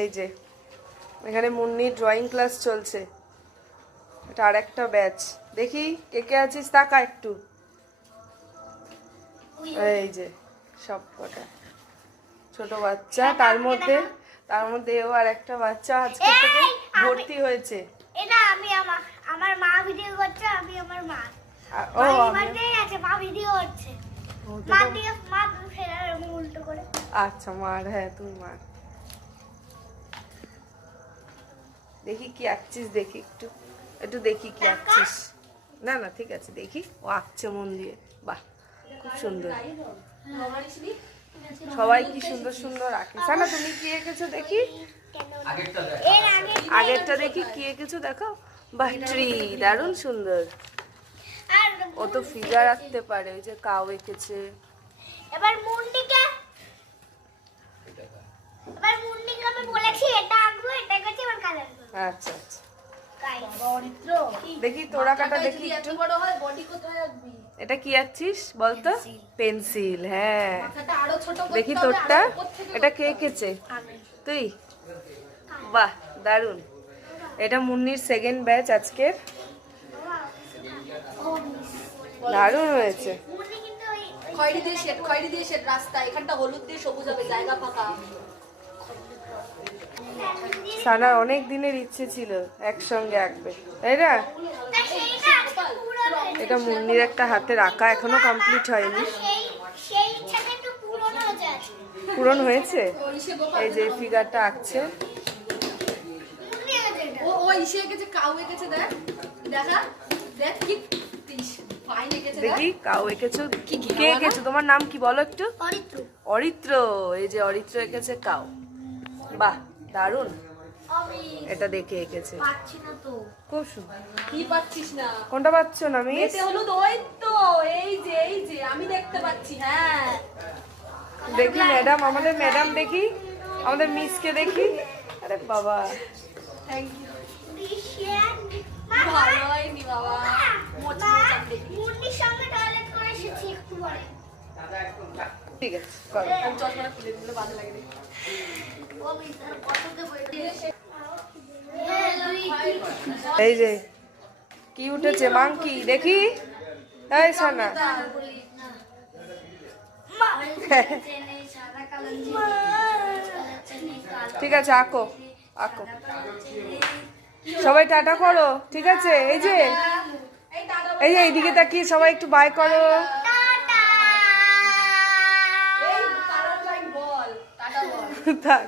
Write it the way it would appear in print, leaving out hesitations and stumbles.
এই যে এখানে মুন্নির ড্রয়িং ক্লাস চলছে, এটা আর একটা ব্যাচ। দেখি কে কে আছিস, তাকা একটু। এই যে সব কটা ছোট বাচ্চা, তার মধ্যে এও আর একটা বাচ্চা আজকে থেকে ভর্তি হয়েছে। এটা আমি আমার মা ভিডিও করছে, আমি আমার মা। ও বার্থডে আছে, মা ভিডিও করছে। মা ফেরার উল্টো করে। আচ্ছা মার, হ্যাঁ তুমি মার। দেখি কি আঁকছিস, দেখি একটু একটু দেখি কি আঁকছিস। না না ঠিক আছে, দেখি ও আঁকছে মন দিয়ে। বাহ খুব সুন্দর, সবাই কি সুন্দর সুন্দর আঁকে। সানা তুমি কি এঁকেছো দেখি, আগেরটা দেখি কি এঁকেছো দেখো। বাহ ট্রি, দারুণ সুন্দর। ও তো ফিগার আঁকতে পারে, ওই যে কাউ এঁকেছে। এবার মুন্ডিকে আমি বলেছি এটা আঁকবো, এটা করছি, এবার কালার করব। আচ্ছা আচ্ছা দেখি তোরা কাটা দেখি একটু। এটা কি আঁকছিস বলতো? পেন্সিল, হ্যাঁ দেখি তোরটা। এটা কে এঁকেছে? তুই? বাহ দারুণ। এটা মুন্নির সেকেন্ড ব্যাচ আজকের, দারুণ হয়েছে। খয়েরি দিয়ে শেড রাস্তা, এখানটা হলুদ দিয়ে সবুজ হবে, জায়গা ফাঁকা। সানার অনেক দিনের ইচ্ছে ছিল একসঙ্গে আঁকবে, তাই না? এটা মুন্নির একটা হাতের আঁকা, এখনো কমপ্লিট হয়নি। পূরণ হয়েছে। এই যে ফিগারটা আঁকছে। দেখি কাউ এঁকেছো, কে এঁকেছো? তোমার নাম কি বলো একটু? অরিত্র। এই যে অরিত্র এঁকেছে কাউ। বাহ দারুণ, এটা দেখে এঁকেছে। খুব সুন্দর। কি পাচ্ছিস না? কোনটা পাচ্ছ না মিস? হলুদ, ওই তো এই যে আমি দেখতে পাচ্ছি। হ্যাঁ দেখি ম্যাডাম, আমাদের ম্যাডাম দেখি, আমাদের মিসকে দেখি। আরে বাবা থ্যাংক ইউ। ভালো হয়নি বাবা, মুন্ডির সঙ্গে টয়লেট করে এসেছি একটু পরে। ঠিক আছে করো। আমি চশমাটা খুলে দিলে ভালো লাগে। এই যে কি উঠেছে, মাংকি দেখি। এই সানা ঠিক আছে আঁকো আঁকো, সবাই টাটা করো। ঠিক আছে, এই যে এইদিকে তাকিয়ে সবাই একটু বাই করো। থাক।